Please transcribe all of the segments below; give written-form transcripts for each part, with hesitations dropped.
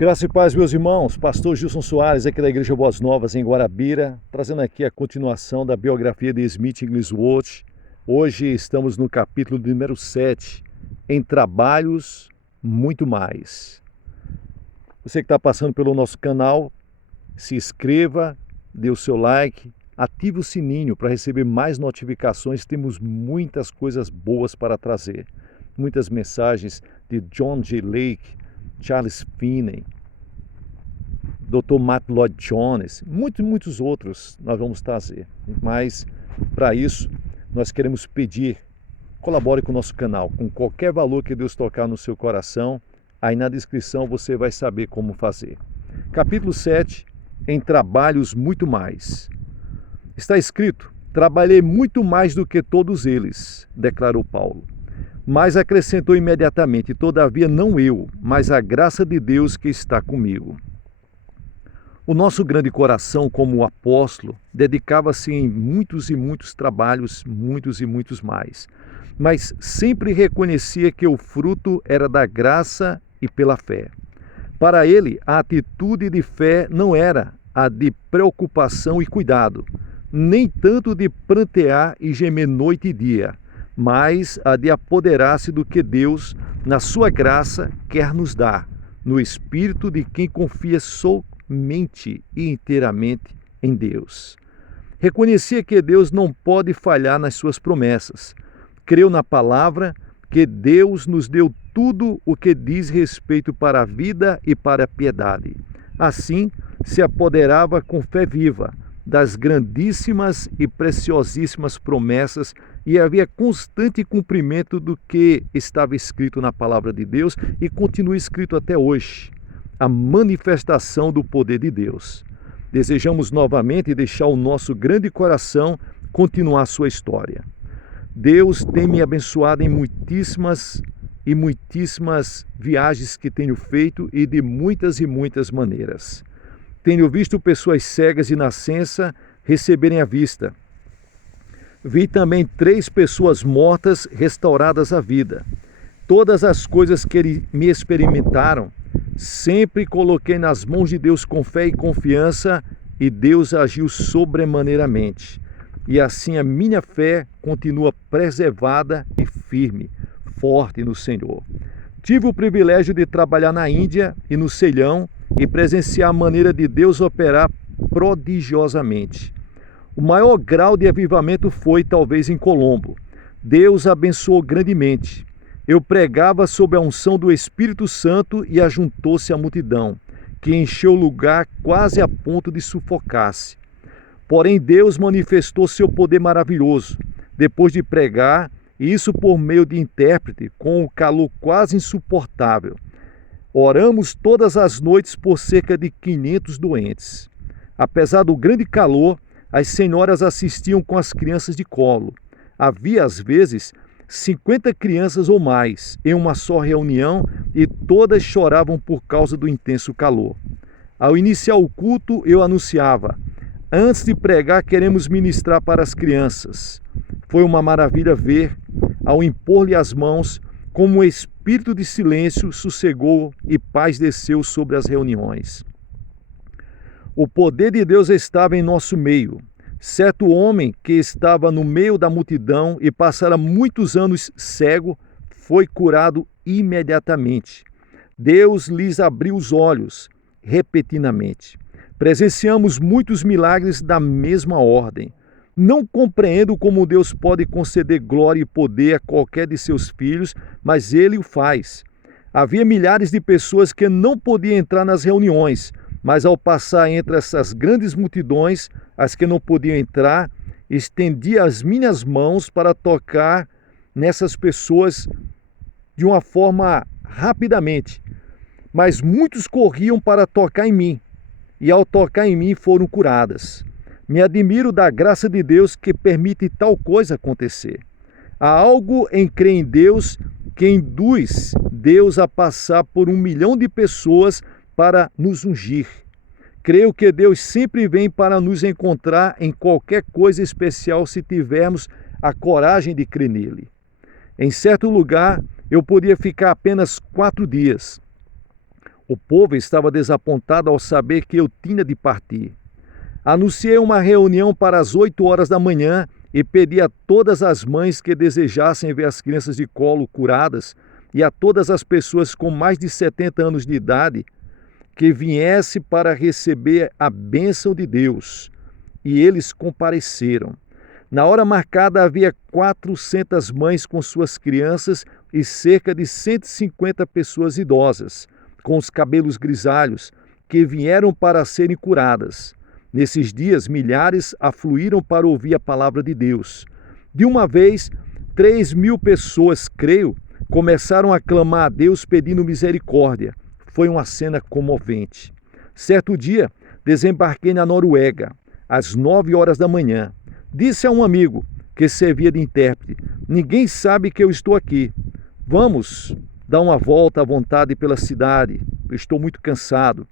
Graça e paz, meus irmãos. Pastor Gilson Soares, aqui da Igreja Boas Novas, em Guarabira, trazendo aqui a continuação da biografia de Smith Wigglesworth. Hoje estamos no capítulo número 7, em Trabalhos Muito Mais. Você que está passando pelo nosso canal, se inscreva, dê o seu like, ative o sininho para receber mais notificações. Temos muitas coisas boas para trazer. Muitas mensagens de John G. Lake, Charles Finney, Dr. Matt Lloyd Jones, muitos outros nós vamos trazer. Mas, para isso, nós queremos pedir, colabore com o nosso canal, com qualquer valor que Deus tocar no seu coração. Aí na descrição você vai saber como fazer. Capítulo 7, em Trabalhos Muito Mais. Está escrito: trabalhei muito mais do que todos eles, declarou Paulo. Mas acrescentou imediatamente: todavia não eu, mas a graça de Deus que está comigo. O nosso grande coração, como apóstolo, dedicava-se em muitos e muitos trabalhos, muitos e muitos mais. Mas sempre reconhecia que o fruto era da graça e pela fé. Para ele, a atitude de fé não era a de preocupação e cuidado, nem tanto de prantear e gemer noite e dia, mas a de apoderar-se do que Deus, na sua graça, quer nos dar, no espírito de quem confia somente e inteiramente em Deus. Reconhecia que Deus não pode falhar nas suas promessas. Creu na palavra que Deus nos deu tudo o que diz respeito para a vida e para a piedade. Assim, se apoderava com fé viva das grandíssimas e preciosíssimas promessas e havia constante cumprimento do que estava escrito na palavra de Deus e continua escrito até hoje, a manifestação do poder de Deus. Desejamos novamente deixar o nosso grande coração continuar a sua história. Deus tem me abençoado em muitíssimas viagens que tenho feito e de muitas e muitas maneiras. Tenho visto pessoas cegas de nascença receberem a vista. Vi também 3 pessoas mortas restauradas à vida. Todas as coisas que me experimentaram, sempre coloquei nas mãos de Deus com fé e confiança, e Deus agiu sobremaneiramente. E assim a minha fé continua preservada e firme, forte no Senhor. Tive o privilégio de trabalhar na Índia e no Ceilão e presenciar a maneira de Deus operar prodigiosamente. O maior grau de avivamento foi talvez em Colombo. Deus abençoou grandemente. Eu pregava sob a unção do Espírito Santo e ajuntou-se a multidão, que encheu o lugar quase a ponto de sufocar-se. Porém, Deus manifestou seu poder maravilhoso. Depois de pregar, e isso por meio de intérprete, com o calor quase insuportável, oramos todas as noites por cerca de 500 doentes. Apesar do grande calor, as senhoras assistiam com as crianças de colo. Havia, às vezes, 50 crianças ou mais em uma só reunião e todas choravam por causa do intenso calor. Ao iniciar o culto, eu anunciava: antes de pregar, queremos ministrar para as crianças. Foi uma maravilha ver, ao impor-lhe as mãos, como um espírito de silêncio sossegou e paz desceu sobre as reuniões. O poder de Deus estava em nosso meio. Certo homem que estava no meio da multidão e passara muitos anos cego, foi curado imediatamente. Deus lhes abriu os olhos repentinamente. Presenciamos muitos milagres da mesma ordem. Não compreendo como Deus pode conceder glória e poder a qualquer de seus filhos, mas Ele o faz. Havia milhares de pessoas que não podiam entrar nas reuniões, mas ao passar entre essas grandes multidões, as que não podiam entrar, estendia as minhas mãos para tocar nessas pessoas de uma forma rapidamente. Mas muitos corriam para tocar em mim, e ao tocar em mim foram curadas. Me admiro da graça de Deus que permite tal coisa acontecer. Há algo em crer em Deus que induz Deus a passar por 1 milhão de pessoas para nos ungir. Creio que Deus sempre vem para nos encontrar em qualquer coisa especial se tivermos a coragem de crer nele. Em certo lugar, eu podia ficar apenas 4 dias. O povo estava desapontado ao saber que eu tinha de partir. Anunciei uma reunião para as 8 horas da manhã e pedi a todas as mães que desejassem ver as crianças de colo curadas e a todas as pessoas com mais de 70 anos de idade que viesse para receber a bênção de Deus. E eles compareceram. Na hora marcada havia 400 mães com suas crianças e cerca de 150 pessoas idosas, com os cabelos grisalhos, que vieram para serem curadas. Nesses dias, milhares afluíram para ouvir a palavra de Deus. De uma vez, 3.000 pessoas, creio, começaram a clamar a Deus pedindo misericórdia. Foi uma cena comovente. Certo dia, desembarquei na Noruega, às 9 horas da manhã. Disse a um amigo, que servia de intérprete: ninguém sabe que eu estou aqui. Vamos dar uma volta à vontade pela cidade. Eu estou muito cansado.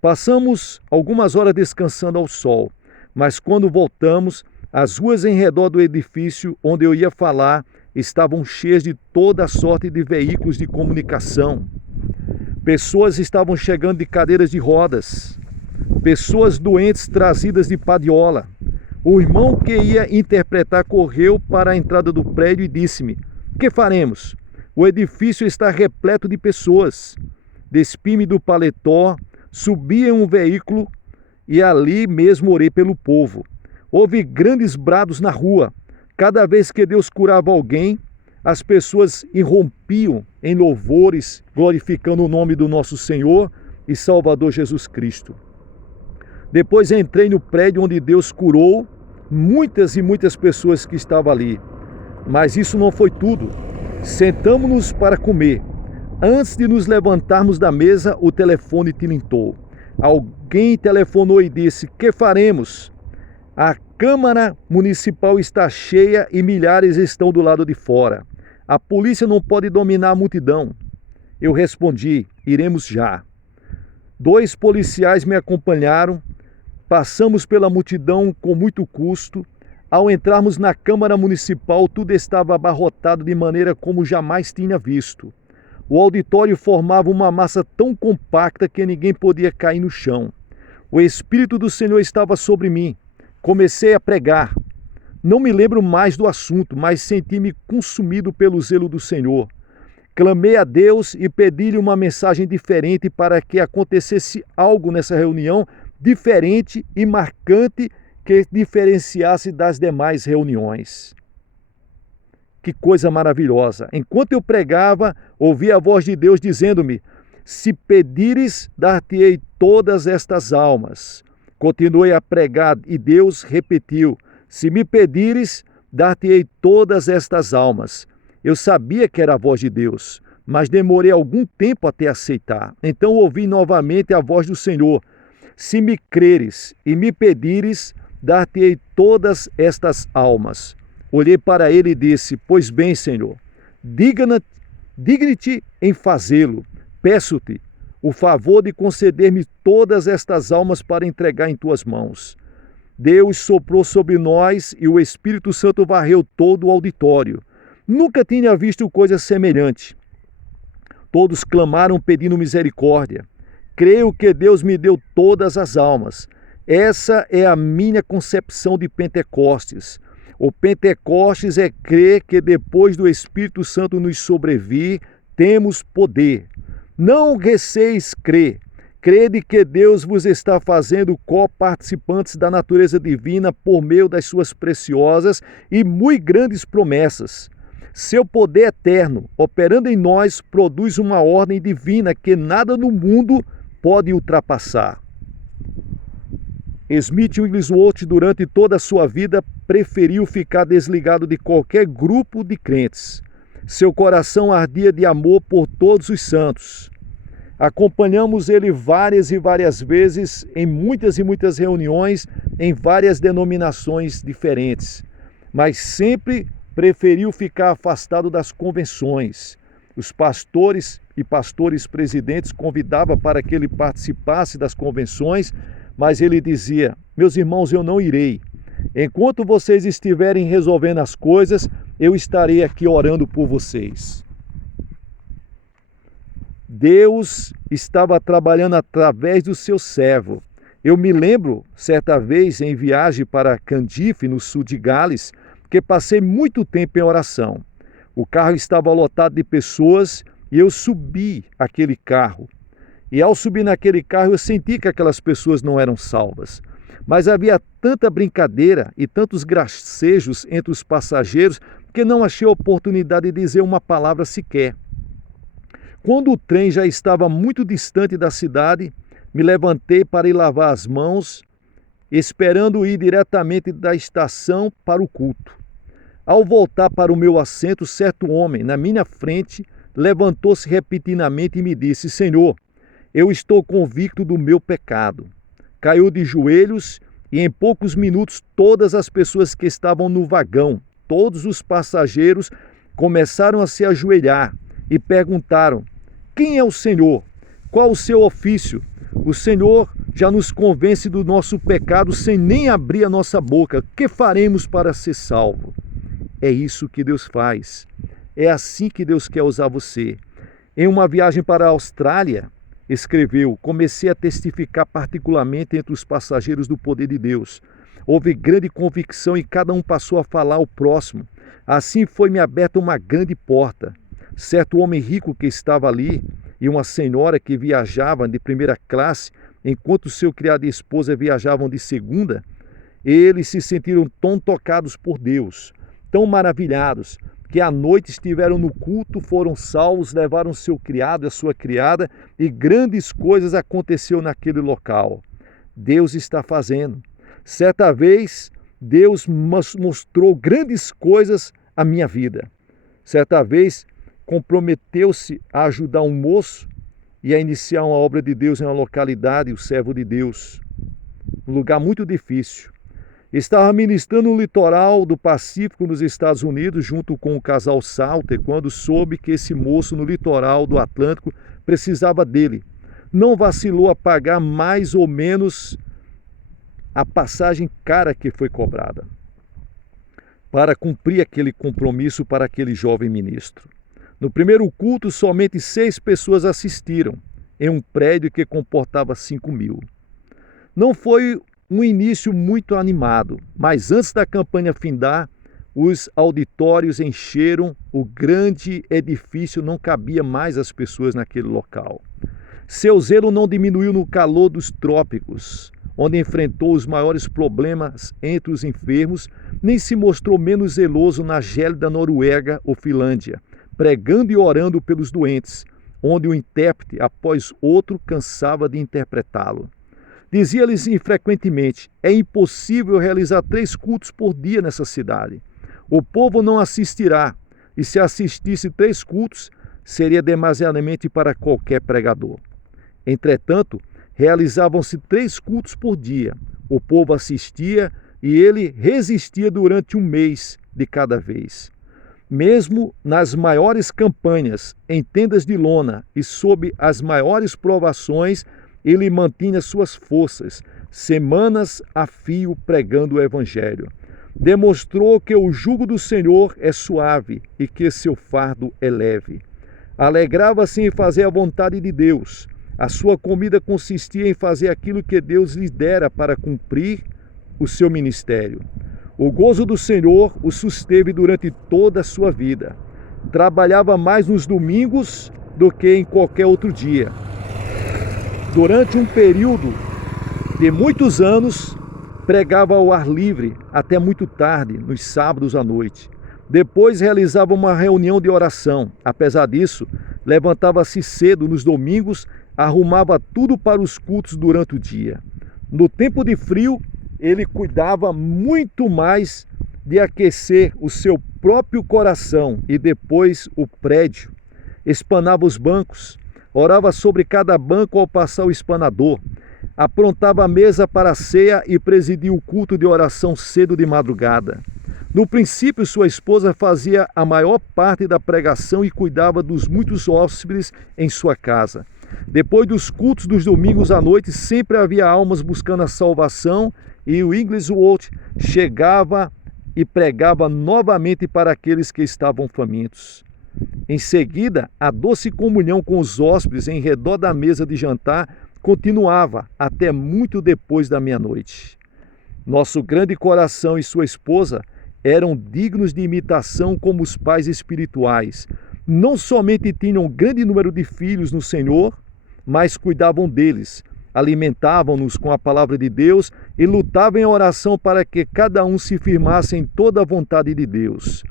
Passamos algumas horas descansando ao sol, mas quando voltamos, as ruas em redor do edifício onde eu ia falar estavam cheias de toda a sorte de veículos de comunicação. Pessoas estavam chegando de cadeiras de rodas, pessoas doentes trazidas de padiola. O irmão que ia interpretar correu para a entrada do prédio e disse-me: "Que faremos? O edifício está repleto de pessoas." Despi-me do paletó, subi em um veículo e ali mesmo orei pelo povo. Houve grandes brados na rua. Cada vez que Deus curava alguém, as pessoas irrompiam em louvores, glorificando o nome do nosso Senhor e Salvador Jesus Cristo. Depois entrei no prédio onde Deus curou muitas e muitas pessoas que estavam ali. Mas isso não foi tudo. Sentamos-nos para comer. Antes de nos levantarmos da mesa, o telefone tilintou. Alguém telefonou e disse: "Que faremos? A Câmara Municipal está cheia e milhares estão do lado de fora. A polícia não pode dominar a multidão." Eu respondi: "Iremos já." 2 policiais me acompanharam. Passamos pela multidão com muito custo. Ao entrarmos na Câmara Municipal, tudo estava abarrotado de maneira como jamais tinha visto. O auditório formava uma massa tão compacta que ninguém podia cair no chão. O Espírito do Senhor estava sobre mim. Comecei a pregar. Não me lembro mais do assunto, mas senti-me consumido pelo zelo do Senhor. Clamei a Deus e pedi-lhe uma mensagem diferente para que acontecesse algo nessa reunião diferente e marcante que diferenciasse das demais reuniões. Que coisa maravilhosa! Enquanto eu pregava, ouvi a voz de Deus dizendo-me: "Se pedires, dar-te-ei todas estas almas." Continuei a pregar e Deus repetiu: "Se me pedires, dar-te-ei todas estas almas." Eu sabia que era a voz de Deus, mas demorei algum tempo até aceitar. Então ouvi novamente a voz do Senhor: "Se me creres e me pedires, dar-te-ei todas estas almas." Olhei para ele e disse: "Pois bem, Senhor, digne-te em fazê-lo. Peço-te o favor de conceder-me todas estas almas para entregar em tuas mãos." Deus soprou sobre nós e o Espírito Santo varreu todo o auditório. Nunca tinha visto coisa semelhante. Todos clamaram pedindo misericórdia. Creio que Deus me deu todas as almas. Essa é a minha concepção de Pentecostes. O Pentecostes é crer que depois do Espírito Santo nos sobrevir, temos poder. Não receis crer. Crede que Deus vos está fazendo co-participantes da natureza divina por meio das suas preciosas e muito grandes promessas. Seu poder eterno, operando em nós, produz uma ordem divina que nada no mundo pode ultrapassar. Smith Wigglesworth, durante toda a sua vida, preferiu ficar desligado de qualquer grupo de crentes. Seu coração ardia de amor por todos os santos. Acompanhamos ele várias e várias vezes em muitas e muitas reuniões em várias denominações diferentes, mas sempre preferiu ficar afastado das convenções. Os pastores e pastores presidentes convidavam para que ele participasse das convenções, mas ele dizia: "Meus irmãos, eu não irei. Enquanto vocês estiverem resolvendo as coisas, eu estarei aqui orando por vocês." Deus estava trabalhando através do seu servo. Eu me lembro, certa vez, em viagem para Candife, no sul de Gales, que passei muito tempo em oração. O carro estava lotado de pessoas e eu subi aquele carro. E ao subir naquele carro eu senti que aquelas pessoas não eram salvas. Mas havia tanta brincadeira e tantos gracejos entre os passageiros que não achei a oportunidade de dizer uma palavra sequer. Quando o trem já estava muito distante da cidade, me levantei para ir lavar as mãos, esperando ir diretamente da estação para o culto. Ao voltar para o meu assento, certo homem, na minha frente, levantou-se repentinamente e me disse: Senhor, eu estou convicto do meu pecado. Caiu de joelhos e em poucos minutos todas as pessoas que estavam no vagão, todos os passageiros, começaram a se ajoelhar e perguntaram: quem é o Senhor? Qual o seu ofício? O Senhor já nos convence do nosso pecado sem nem abrir a nossa boca. Que faremos para ser salvo? É isso que Deus faz. É assim que Deus quer usar você. Em uma viagem para a Austrália, escreveu: comecei a testificar particularmente entre os passageiros do poder de Deus. Houve grande convicção e cada um passou a falar ao próximo. Assim foi-me aberta uma grande porta. Certo homem rico que estava ali e uma senhora que viajava de primeira classe, enquanto seu criado e esposa viajavam de segunda, eles se sentiram tão tocados por Deus, tão maravilhados, que à noite estiveram no culto, foram salvos, levaram seu criado e a sua criada, e grandes coisas aconteceram naquele local. Deus está fazendo. Certa vez, Deus mostrou grandes coisas à minha vida. Certa vez, comprometeu-se a ajudar um moço e a iniciar uma obra de Deus em uma localidade, o servo de Deus, um lugar muito difícil. Estava ministrando no litoral do Pacífico, nos Estados Unidos, junto com o casal Salter, quando soube que esse moço no litoral do Atlântico precisava dele. Não vacilou a pagar mais ou menos a passagem cara que foi cobrada para cumprir aquele compromisso para aquele jovem ministro. No primeiro culto, somente 6 pessoas assistiram, em um prédio que comportava 5.000. Não foi um início muito animado, mas antes da campanha findar, os auditórios encheram, o grande edifício não cabia mais as pessoas naquele local. Seu zelo não diminuiu no calor dos trópicos, onde enfrentou os maiores problemas entre os enfermos, nem se mostrou menos zeloso na gélida Noruega ou Finlândia, pregando e orando pelos doentes, onde o intérprete, após outro, cansava de interpretá-lo. Dizia-lhes infrequentemente: é impossível realizar 3 cultos por dia nessa cidade. O povo não assistirá, e se assistisse 3 cultos, seria demasiadamente para qualquer pregador. Entretanto, realizavam-se 3 cultos por dia. O povo assistia e ele resistia durante 1 mês de cada vez. Mesmo nas maiores campanhas, em tendas de lona e sob as maiores provações, ele mantinha suas forças, semanas a fio pregando o Evangelho. Demonstrou que o jugo do Senhor é suave e que seu fardo é leve. Alegrava-se em fazer a vontade de Deus. A sua comida consistia em fazer aquilo que Deus lhe dera para cumprir o seu ministério. O gozo do Senhor o susteve durante toda a sua vida. Trabalhava mais nos domingos do que em qualquer outro dia. Durante um período de muitos anos, pregava ao ar livre até muito tarde, nos sábados à noite. Depois realizava uma reunião de oração. Apesar disso, levantava-se cedo nos domingos, arrumava tudo para os cultos durante o dia. No tempo de frio, ele cuidava muito mais de aquecer o seu próprio coração e depois o prédio. Espanava os bancos, orava sobre cada banco ao passar o espanador, aprontava a mesa para a ceia e presidia o culto de oração cedo de madrugada. No princípio, sua esposa fazia a maior parte da pregação e cuidava dos muitos hóspedes em sua casa. Depois dos cultos dos domingos à noite, sempre havia almas buscando a salvação e o Wigglesworth chegava e pregava novamente para aqueles que estavam famintos. Em seguida, a doce comunhão com os hóspedes em redor da mesa de jantar continuava até muito depois da meia-noite. Nosso grande coração e sua esposa eram dignos de imitação como os pais espirituais. Não somente tinham um grande número de filhos no Senhor, mas cuidavam deles, alimentavam-nos com a palavra de Deus e lutavam em oração para que cada um se firmasse em toda a vontade de Deus.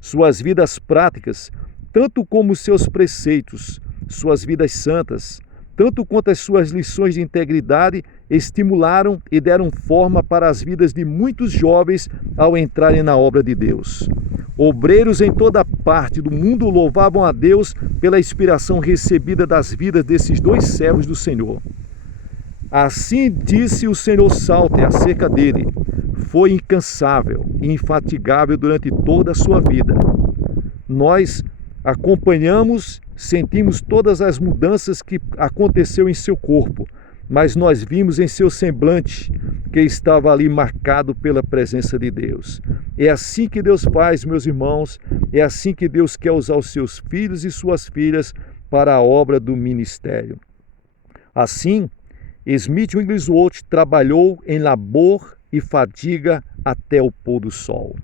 Suas vidas práticas, tanto como seus preceitos, suas vidas santas, tanto quanto as suas lições de integridade, estimularam e deram forma para as vidas de muitos jovens ao entrarem na obra de Deus. Obreiros em toda parte do mundo louvavam a Deus pela inspiração recebida das vidas desses dois servos do Senhor. Assim disse o Senhor Salter acerca dele: foi incansável e infatigável durante toda a sua vida. Nós acompanhamos, sentimos todas as mudanças que aconteceu em seu corpo, mas nós vimos em seu semblante que estava ali marcado pela presença de Deus. É assim que Deus faz, meus irmãos, é assim que Deus quer usar os seus filhos e suas filhas para a obra do ministério. Assim, Smith Wigglesworth trabalhou em labor e fadiga até o pôr do sol.